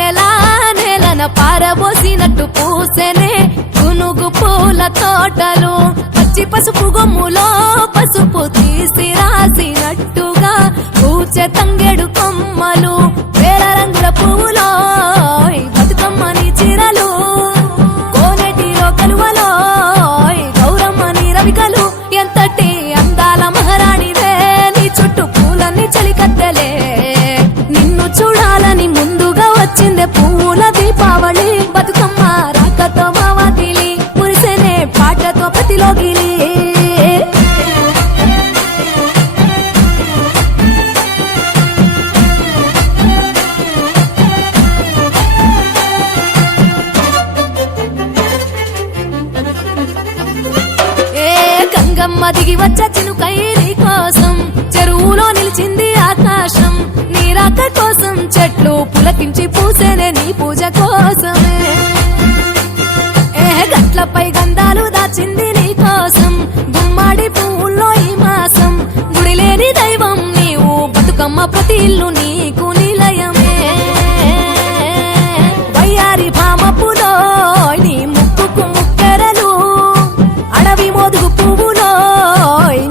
వెన్నెలా నేలన పారబోసినట్టు పూసెనే గునుగు పూల తోటలు పచ్చి పసుపు గొమ్ములో పసుపు తీసి రాసినట్టుగా పూచె తంగెడు కొమ్మలు వేల రంగుల పువ్వులో బతుకమ్మని చీరలు కోనేటిలో కలువలో గౌరమ్మని రవికలు ఎంతటి అందాల మహారాణివే నీ చుట్టూ పూలన్నీ చలికత్తెలే నిన్ను చూడాలని ముందుగా వచ్చిందే పువ్వుల దీపావళి బతుకమ్మ రాకతో మావాతిలి మురిసెనే పాటతో ప్రతిలోగిలి గంగమ్మ దిగి వచ్చ చినుకైలి కోసం చెరువులో నిలిచింది ఆకాశం నీరాక కోసం చెట్లు పులకించి పూసేనే నీ పూజ కోసమే గట్లపై గంధాలు దాచింది నీ కోసం గుమ్మాడి పువ్వుల్లో ఈ మాసం గుడి లేని దైవం నీవు బతుకమ్మ ప్రతి ఇల్లు నీకు నిలయమే వయ్యారి భామపులో నీ ముక్కుకు ముక్కెరలు అడవి మోదుగు పువ్వులో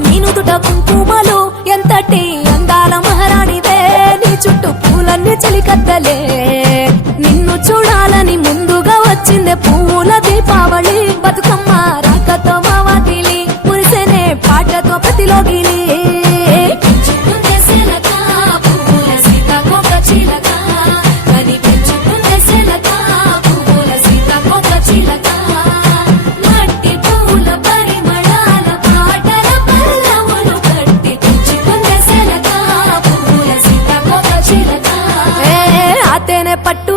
నీనుదుట కుంకుమలు ఎంతటి అందాల మహారాణివే నీ చుట్టూ పూలన్నీ చలికత్తలే నిన్ను చూడాలని ముందుగా వచ్చిందే పువ్వుల దీపావళి బతుకమ్మ రాకతో మావాతిలి మురిసెనే పాటతో ప్రతిలోగిలి పట్టు